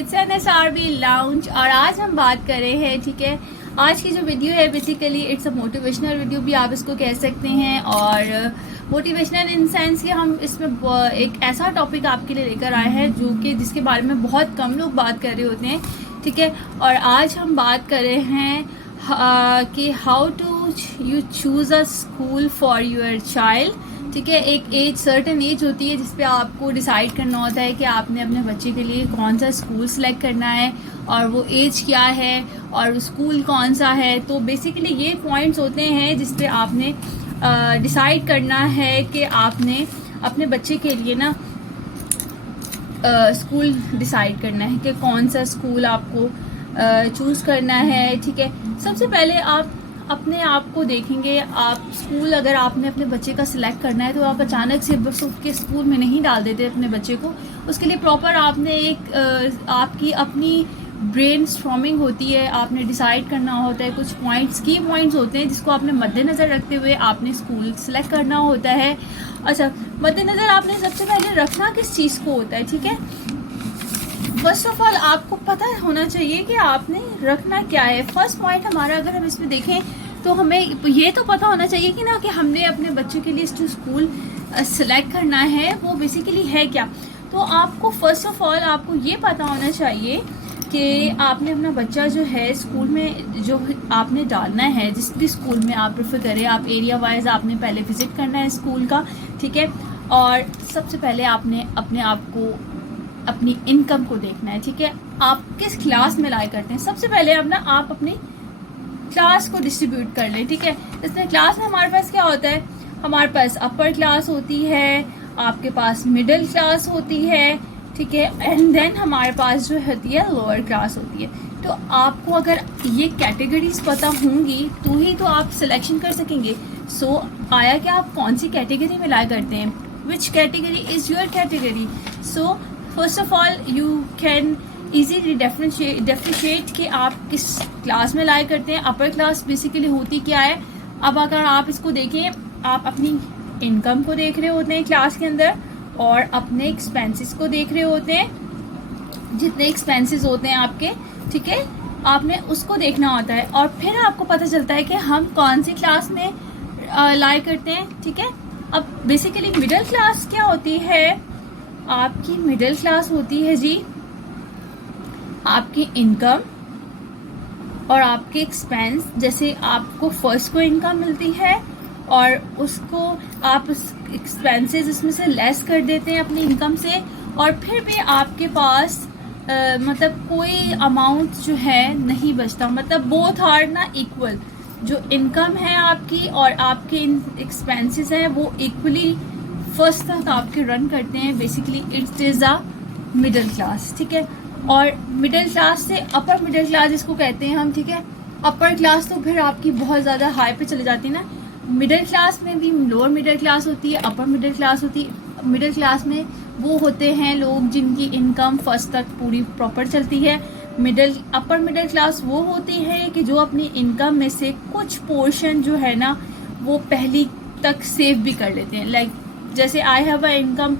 It's NSRB lounge और आज हम बात कर रहे हैं, ठीक है। आज की जो वीडियो है basically it's a motivational video भी आप इसको कह सकते हैं, और मोटिवेशनल इन सेंस कि हम इसमें एक ऐसा टॉपिक आपके लिए लेकर आए हैं जो कि जिसके बारे में बहुत कम लोग बात कर रहे होते हैं, ठीक है। और आज हम बात कर रहे हैं कि how to you choose a school for your child, ठीक है। एक एज सर्टेन एज होती है जिसपे आपको डिसाइड करना होता है कि आपने अपने बच्चे के लिए कौन सा स्कूल सेलेक्ट करना है और वो एज क्या है और स्कूल कौन सा है। तो बेसिकली ये पॉइंट्स होते हैं जिसपे आपने डिसाइड करना है कि आपने अपने बच्चे के लिए ना स्कूल डिसाइड करना है कि कौन सा स्कूल आपको चूज़ करना है, ठीक है। सबसे पहले आप अपने आप को देखेंगे, आप स्कूल अगर आपने अपने बच्चे का सिलेक्ट करना है तो आप अचानक से बस उसके स्कूल में नहीं डाल देते अपने बच्चे को। उसके लिए प्रॉपर आपने एक आपकी अपनी ब्रेन स्ट्रॉमिंग होती है, आपने डिसाइड करना होता है, कुछ पॉइंट्स की पॉइंट्स होते हैं जिसको आपने मद्देनज़र रखते हुए आपने स्कूल सेलेक्ट करना होता है। अच्छा, मद्देनज़र आपने सबसे पहले रखना किस चीज़ को होता है, ठीक है। फर्स्ट ऑफ ऑल आपको पता होना चाहिए कि आपने रखना क्या है। फर्स्ट पॉइंट हमारा अगर हम इसमें देखें तो हमें ये तो पता होना चाहिए कि ना कि हमने अपने बच्चे के लिए जो स्कूल सेलेक्ट करना है वो बेसिकली है क्या। तो आपको फर्स्ट ऑफ ऑल आपको ये पता होना चाहिए कि आपने अपना बच्चा जो है स्कूल में जो आपने डालना है, जिस भी स्कूल में आप प्रेफर करें, आप एरिया वाइज आपने पहले विजिट करना है स्कूल का, ठीक है। और सबसे पहले आपने अपने आप को अपनी इनकम को देखना है, ठीक है। आप किस क्लास में लाई करते हैं, सबसे पहले आप अपनी क्लास को डिस्ट्रीब्यूट कर लें, ठीक है। इसमें क्लास में हमारे पास क्या होता है, हमारे पास अपर क्लास होती है, आपके पास मिडिल क्लास होती है, ठीक है, एंड देन हमारे पास जो होती है लोअर क्लास होती है। तो आपको अगर ये कैटेगरीज पता होंगी तो ही तो आप सिलेक्शन कर सकेंगे। सो आया कि आप कौन सी कैटेगरी में लाई करते हैं, which category is your category. So first of all you can easily differentiate कि आप किस क्लास में लाई करते हैं। अपर क्लास बेसिकली होती क्या है, अब अगर आप इसको देखें, आप अपनी इनकम को देख रहे होते हैं क्लास के अंदर और अपने एक्सपेंसेस को देख रहे होते हैं, जितने एक्सपेंसेस होते हैं आपके, ठीक है, आपने उसको देखना होता है। और फिर आपको पता चलता है कि हम कौन सी क्लास में लाई करते हैं, ठीक है। अब बेसिकली मिडिल क्लास क्या होती है, आपकी मिडिल क्लास होती है जी आपकी इनकम और आपके एक्सपेंस। जैसे आपको फर्स्ट को इनकम मिलती है और उसको आप एक्सपेंसेस इसमें से लेस कर देते हैं अपनी इनकम से, और फिर भी आपके पास मतलब कोई अमाउंट जो है नहीं बचता। मतलब बोथ आर ना इक्वल, जो इनकम है आपकी और आपके एक्सपेंसेस हैं वो इक्वली फर्स्ट तक आपके रन करते हैं। Basically it is a middle class, ठीक है। और मिडिल क्लास से अपर मिडिल क्लास जिसको कहते हैं हम, ठीक है। अपर क्लास तो फिर आपकी बहुत ज़्यादा हाई पे चले जाती है ना। मिडिल क्लास में भी लोअर मिडिल क्लास होती है, अपर मिडिल क्लास होती है। मिडिल क्लास में वो होते हैं लोग जिनकी इनकम फर्स्ट तक पूरी प्रॉपर चलती है। अपर मिडिल क्लास वो होती है कि जो अपनी इनकम में से कुछ पोर्शन जो है ना वो पहली तक सेव भी कर लेते हैं। लाइक जैसे आई हैव अ इनकम,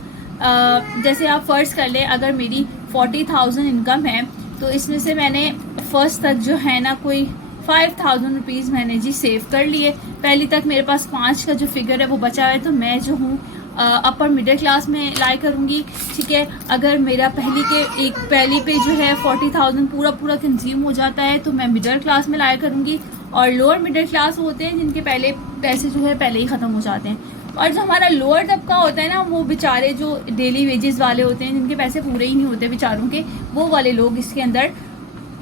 जैसे आप फर्स्ट कर लें, अगर मेरी 40,000 इनकम है तो इसमें से मैंने फर्स्ट तक जो है ना कोई 5,000 रुपीज़ मैंने जी सेव कर लिए। पहली तक मेरे पास 5 का जो फिगर है वो बचा है, तो मैं जो हूँ अपर मिडिल क्लास में लाई करूँगी, ठीक है। अगर मेरा पहली पे जो है 40,000 पूरा कंज्यूम हो जाता है तो मैं मिडिल क्लास में लाई करूँगी। और लोअर मिडिल क्लास होते हैं जिनके पहले पैसे जो है पहले ही ख़त्म हो जाते हैं। और जो हमारा लोअर तबका होता है ना, वो बेचारे जो डेली वेजेस वाले होते हैं जिनके पैसे पूरे ही नहीं होते बेचारों के, वो वाले लोग इसके अंदर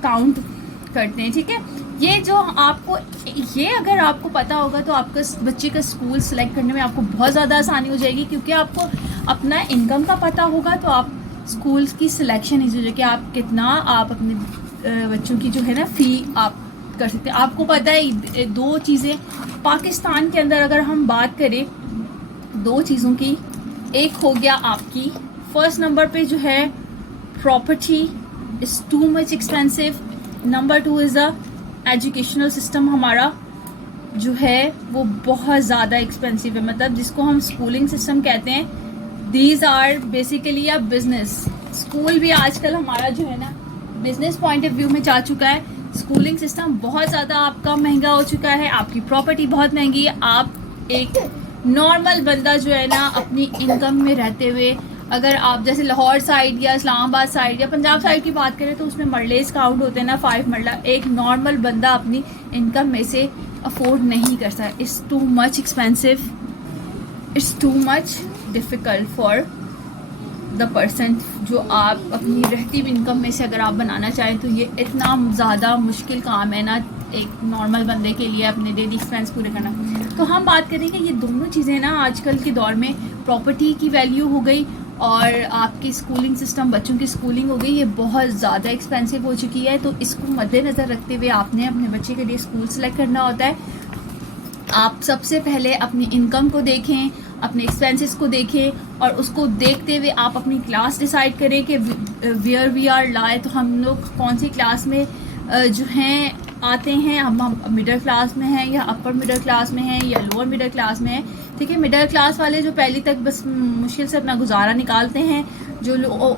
काउंट करते हैं, ठीक है। ये जो आपको ये अगर आपको पता होगा तो आपका बच्चे का स्कूल सेलेक्ट करने में आपको बहुत ज़्यादा आसानी हो जाएगी, क्योंकि आपको अपना इनकम का पता होगा तो आप स्कूल की सिलेक्शन इजी हो जाएगी। आप कितना आप अपने बच्चों की जो है ना फ़ी आप कर सकते हैं। आपको पता है दो चीज़ें पाकिस्तान के अंदर अगर हम बात करें दो चीज़ों की, एक हो गया आपकी फर्स्ट नंबर पे जो है property is too much expensive, number 2 is a educational system हमारा जो है वो बहुत ज़्यादा एक्सपेंसिव है। मतलब जिसको हम स्कूलिंग सिस्टम कहते हैं, these are basically a business. School भी आजकल हमारा जो है ना बिजनेस पॉइंट ऑफ व्यू में जा चुका है। स्कूलिंग सिस्टम बहुत ज़्यादा आपका महंगा हो चुका है, आपकी प्रॉपर्टी बहुत महंगी है। आप एक नॉर्मल बंदा जो है ना अपनी इनकम में रहते हुए, अगर आप जैसे लाहौर साइड या इस्लामाबाद साइड या पंजाब साइड की बात करें तो उसमें मरलेस काउंट होते हैं ना, 5 मरला, एक नॉर्मल बंदा अपनी इनकम में से अफोर्ड नहीं कर सकता। It's too much expensive, it's too much difficult for the person जो आप अपनी रहती हुई इनकम में से अगर आप बनाना चाहें तो ये इतना ज़्यादा मुश्किल काम है ना एक नॉर्मल बंदे के लिए अपने डेली एक्सपेंस पूरे करना। तो हम बात करेंगे ये दोनों चीज़ें ना आजकल के दौर में, प्रॉपर्टी की वैल्यू हो गई और आपकी स्कूलिंग सिस्टम, बच्चों की स्कूलिंग हो गई, ये बहुत ज़्यादा एक्सपेंसिव हो चुकी है। तो इसको मद्देनज़र रखते हुए आपने अपने बच्चे के लिए स्कूल सेलेक्ट करना होता है। आप सबसे पहले अपनी इनकम को देखें, अपने एक्सपेंसेस को देखें और उसको देखते हुए आप अपनी क्लास डिसाइड करें कि वेयर वी आर लाए, तो हम लोग कौन सी क्लास में जो हैं आते हैं, हम मिडिल क्लास में हैं या अपर मिडिल क्लास में हैं या लोअर मिडिल क्लास में हैं। ठीक है, मिडिल क्लास वाले जो पहली तक बस मुश्किल से अपना गुजारा निकालते हैं, जो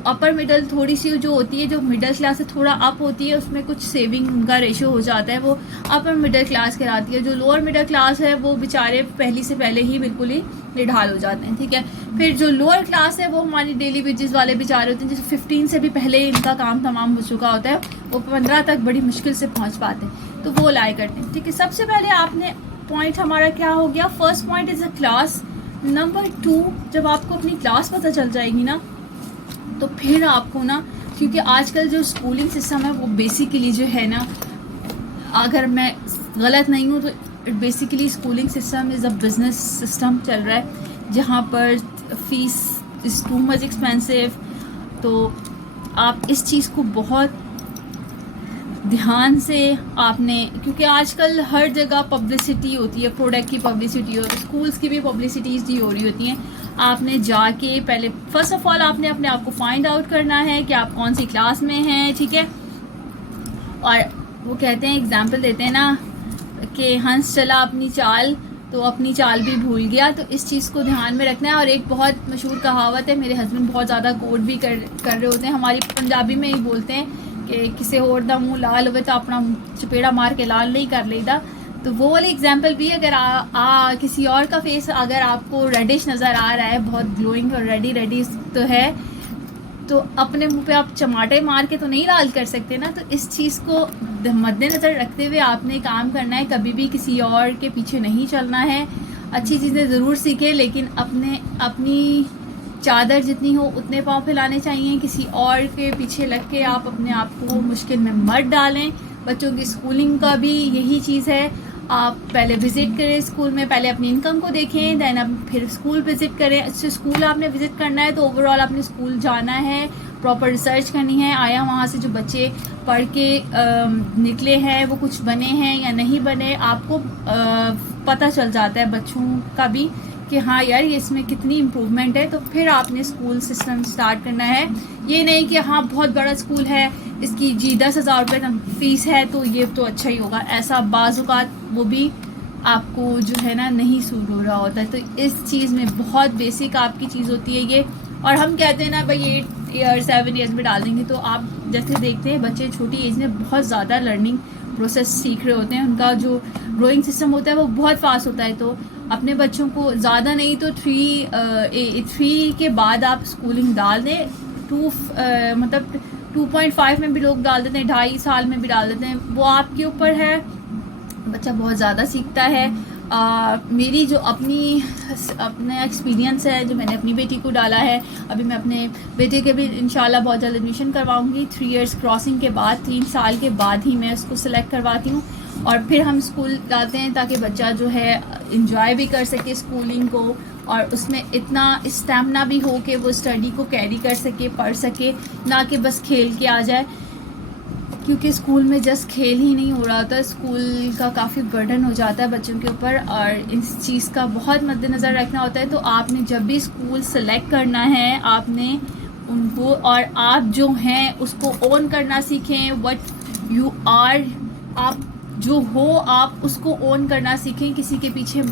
अपर मिडिल थोड़ी सी जो होती है, जो मिडिल क्लास से थोड़ा अप होती है, उसमें कुछ सेविंग उनका रेशियो हो जाता है, वो अपर मिडिल क्लास कहलाती है। जो लोअर मिडिल क्लास है वो बेचारे पहली से पहले ही बिल्कुल ही निढाल हो जाते हैं। ठीक है, फिर जो लोअर क्लास है वो हमारी डेली वेजेस वाले बेचारे होते हैं, जैसे 15 से भी पहले इनका काम तमाम हो चुका होता है, वो 15 तक बड़ी मुश्किल से पहुँच पाते हैं, तो वो लाए करते हैं। ठीक है, सबसे पहले आपने पॉइंट हमारा क्या हो गया, first point is a class. Number 2, जब आपको अपनी क्लास पता चल जाएगी ना तो फिर आपको ना, क्योंकि आजकल जो स्कूलिंग सिस्टम है वो बेसिकली जो है ना, अगर मैं गलत नहीं हूँ तो basically schooling system is a business system चल रहा है, जहाँ पर fees is too much expensive. तो आप इस चीज़ को बहुत ध्यान से आपने, क्योंकि आजकल हर जगह पब्लिसिटी होती है, प्रोडक्ट की पब्लिसिटी और स्कूल्स की भी पब्लिसिटीज़ दी हो रही होती हैं। आपने जाके पहले फर्स्ट ऑफ ऑल आपने अपने आप को फाइंड आउट करना है कि आप कौन सी क्लास में हैं। ठीक है, और वो कहते हैं, एग्जाम्पल देते हैं ना कि हंस चला अपनी चाल तो अपनी चाल भी भूल गया, तो इस चीज़ को ध्यान में रखना है। और एक बहुत मशहूर कहावत है, मेरे हस्बैंड बहुत ज़्यादा कोट भी कर रहे होते हैं, हमारी पंजाबी में ही बोलते हैं कि किसी और दा मुँह लाल हो तो अपना चपेड़ा मार के लाल नहीं कर लेता। तो वो वाली एग्जाम्पल भी, अगर किसी और का फेस अगर आपको रेडिश नज़र आ रहा है, बहुत ग्लोइंग और रेडी तो है, तो अपने मुंह पे आप चमाटे मार के तो नहीं लाल कर सकते ना। तो इस चीज़ को मद्देनज़र रखते हुए आपने काम करना है, कभी भी किसी और के पीछे नहीं चलना है। अच्छी चीज़ें ज़रूर सीखें, लेकिन अपनी चादर जितनी हो उतने पाँव फैलाने चाहिए। किसी और के पीछे लग के आप अपने आप को मुश्किल में मत डालें। बच्चों की स्कूलिंग का भी यही चीज़ है, आप पहले विज़िट करें स्कूल में, पहले अपनी इनकम को देखें, देन आप फिर स्कूल विज़िट करें। अच्छे स्कूल आपने विज़िट करना है तो ओवरऑल आपने स्कूल जाना है, प्रॉपर रिसर्च करनी है, आया वहाँ से जो बच्चे पढ़ के निकले हैं वो कुछ बने हैं या नहीं बने, आपको पता चल जाता है बच्चों का भी कि हाँ यार ये इसमें कितनी इम्प्रूवमेंट है। तो फिर आपने स्कूल सिस्टम स्टार्ट करना है। ये नहीं कि हाँ बहुत बड़ा स्कूल है, इसकी जी 10,000 रुपये फीस है तो ये तो अच्छा ही होगा, ऐसा बाज़-औक़ात वो भी आपको जो है ना नहीं सूट हो रहा होता है। तो इस चीज़ में बहुत बेसिक आपकी चीज़ होती है ये। और हम कहते हैं ना भाई 8 ईयर 7 ईयर्स में डाल देंगे, तो आप जैसे देखते हैं बच्चे छोटी एज में बहुत ज़्यादा लर्निंग प्रोसेस सीख रहे होते हैं, उनका जो ग्रोइंग सिस्टम होता है वो बहुत फास्ट होता है। तो अपने बच्चों को ज़्यादा नहीं तो 3 के बाद आप स्कूलिंग डाल दें। मतलब 2.5 में भी लोग डाल देते हैं, 2.5 साल में भी डाल देते हैं, वो आपके ऊपर है। बच्चा बहुत ज़्यादा सीखता है। मेरी जो अपना एक्सपीरियंस है, जो मैंने अपनी बेटी को डाला है, अभी मैं अपने बेटे के भी इंशाल्लाह बहुत जल्द एडमिशन करवाऊंगी। 3 इयर्स क्रॉसिंग के बाद, 3 साल के बाद ही मैं उसको सिलेक्ट करवाती हूँ और फिर हम स्कूल डालते हैं ताकि बच्चा जो है इंजॉय भी कर सके स्कूलिंग को और उसमें इतना स्टैमिना भी हो कि वो स्टडी को कैरी कर सके, पढ़ सके, ना कि बस खेल के आ जाए। क्योंकि स्कूल में जस्ट खेल ही नहीं हो रहा होता, स्कूल का काफ़ी बर्डन हो जाता है बच्चों के ऊपर और इस चीज़ का बहुत मद्देनज़र रखना होता है। तो आपने जब भी स्कूल सेलेक्ट करना है, आपने उनको और आप जो हैं उसको ओन करना सीखें। व्हाट यू आर, आप जो हो आप उसको ओन करना सीखें। किसी के पीछे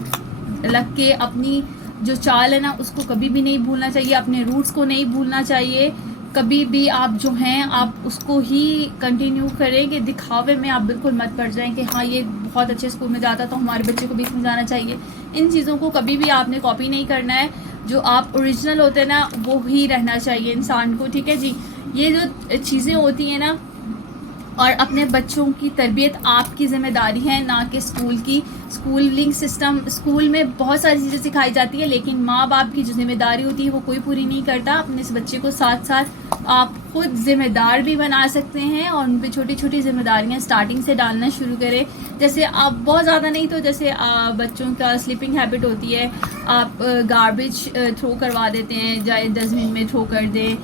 लग के अपनी जो चाल है ना उसको कभी भी नहीं भूलना चाहिए, अपने रूट्स को नहीं भूलना चाहिए। कभी भी आप जो हैं आप उसको ही कंटिन्यू करें, कि दिखावे में आप बिल्कुल मत पड़ जाएं कि हाँ ये बहुत अच्छे स्कूल में जाता तो हमारे बच्चे को भी इसमें जाना चाहिए। इन चीज़ों को कभी भी आपने कॉपी नहीं करना है। जो आप ओरिजिनल होते हैं ना वो ही रहना चाहिए इंसान को, ठीक है जी। ये जो चीज़ें होती हैं ना, और अपने बच्चों की तरबियत आपकी ज़िम्मेदारी है, ना कि स्कूल की। स्कूलिंग सिस्टम, स्कूल में बहुत सारी चीज़ें सिखाई जाती है, लेकिन माँ बाप की जो जिम्मेदारी होती है वो कोई पूरी नहीं करता। अपने इस बच्चे को साथ साथ आप खुद जिम्मेदार भी बना सकते हैं और उन पर छोटी छोटी जिम्मेदारियाँ स्टार्टिंग से डालना शुरू करें। जैसे आप बहुत ज़्यादा नहीं तो जैसे बच्चों का स्लीपिंग हैबिट होती है, आप गार्बेज थ्रो करवा देते हैं, चाहे डस्टबिन में थ्रो कर दें,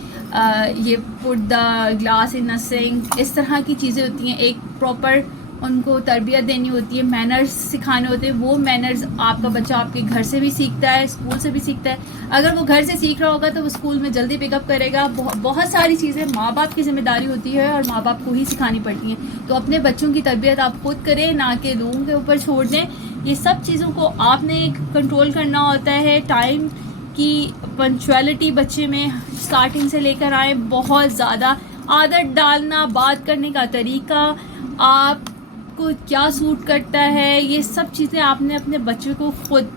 ये put the glass in a sink, इस तरह की चीज़ें होती हैं। एक प्रॉपर उनको तरबियत देनी होती है, मैनर्स सिखाने होते हैं। वो मैनर्स आपका बच्चा आपके घर से भी सीखता है, स्कूल से भी सीखता है। अगर वो घर से सीख रहा होगा तो वो स्कूल में जल्दी पिकअप करेगा। बहुत सारी चीज़ें माँ बाप की जिम्मेदारी होती है और माँ बाप को ही सिखानी पड़ती हैं। तो अपने बच्चों की तरबियत आप खुद करें, ना कि लोगों के ऊपर छोड़ दें। ये सब चीज़ों को आपने कंट्रोल करना होता है। टाइम की पंक्चुअलिटी बच्चे में स्टार्टिंग से लेकर आए, बहुत ज़्यादा आदत डालना, बात करने का तरीका, आपको क्या सूट करता है, ये सब चीज़ें आपने अपने बच्चे को खुद,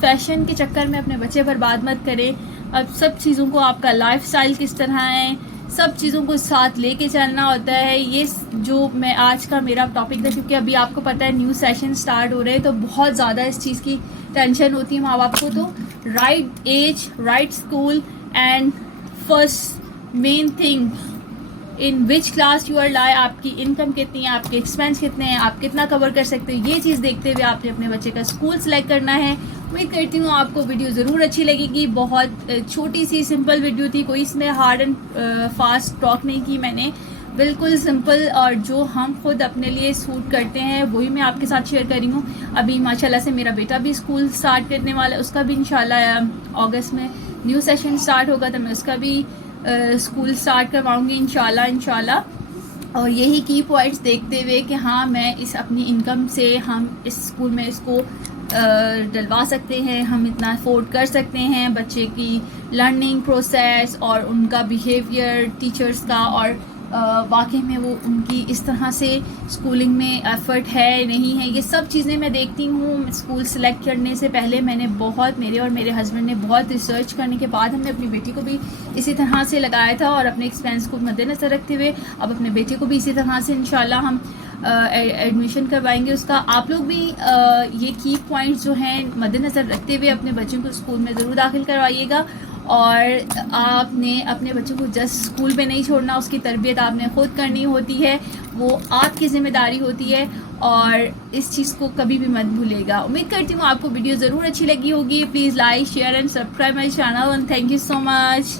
फैशन के चक्कर में अपने बच्चे बर्बाद मत करें। अब सब चीज़ों को, आपका लाइफस्टाइल किस तरह है, सब चीज़ों को साथ लेके चलना होता है। ये जो मैं आज का मेरा टॉपिक था, क्योंकि अभी आपको पता है न्यू सेशन स्टार्ट हो रहे हैं, तो बहुत ज़्यादा इस चीज़ की टेंशन होती है माँ बाप को। तो right age, right school, and first main thing, in which class you are lie, आपकी इनकम कितनी है, आपके एक्सपेंस कितने हैं, आप कितना कवर कर सकते हो, ये चीज़ देखते हुए आपने अपने बच्चे का स्कूल सेलेक्ट करना है। उम्मीद करती हूँ आपको वीडियो ज़रूर अच्छी लगेगी। बहुत छोटी सी सिंपल वीडियो थी, कोई इसमें हार्ड एंड फास्ट टॉक नहीं की मैंने, बिल्कुल सिंपल, और जो हम खुद अपने लिए सूट करते हैं वही मैं आपके साथ शेयर कर रही हूँ। अभी माशाल्लाह से मेरा बेटा भी स्कूल स्टार्ट करने वाला है, उसका भी इंशाल्लाह अगस्त में न्यू सेशन स्टार्ट होगा, तो मैं उसका भी स्कूल स्टार्ट करवाऊँगी इंशाल्लाह। और यही की पॉइंट्स देखते हुए कि हाँ मैं इस अपनी इनकम से हम इस स्कूल में इसको डलवा सकते हैं, हम इतना अफोर्ड कर सकते हैं। बच्चे की लर्निंग प्रोसेस और उनका बिहेवियर टीचर्स का, और वाकई में वो उनकी इस तरह से स्कूलिंग में एफर्ट है नहीं है, ये सब चीज़ें मैं देखती हूँ। स्कूल सेलेक्ट करने से पहले मैंने बहुत, मेरे और मेरे हस्बैंड ने बहुत रिसर्च करने के बाद हमने अपनी बेटी को भी इसी तरह से लगाया था, और अपने एक्सपेंस को मद्देनज़र रखते हुए अब अपने बेटे को भी इसी तरह से इंशाल्लाह हम एडमिशन करवाएंगे उसका। आप लोग भी ये की पॉइंट्स जो हैं मद्देनज़र रखते हुए अपने बच्चों को स्कूल में ज़रूर दाखिल करवाइएगा। और आपने अपने बच्चों को जस्ट स्कूल में नहीं छोड़ना, उसकी तरबियत आपने खुद करनी होती है, वो आपकी ज़िम्मेदारी होती है, और इस चीज़ को कभी भी मत भूलेगा। उम्मीद करती हूँ आपको वीडियो ज़रूर अच्छी लगी होगी। Please like, share and subscribe my channel, and thank you so much.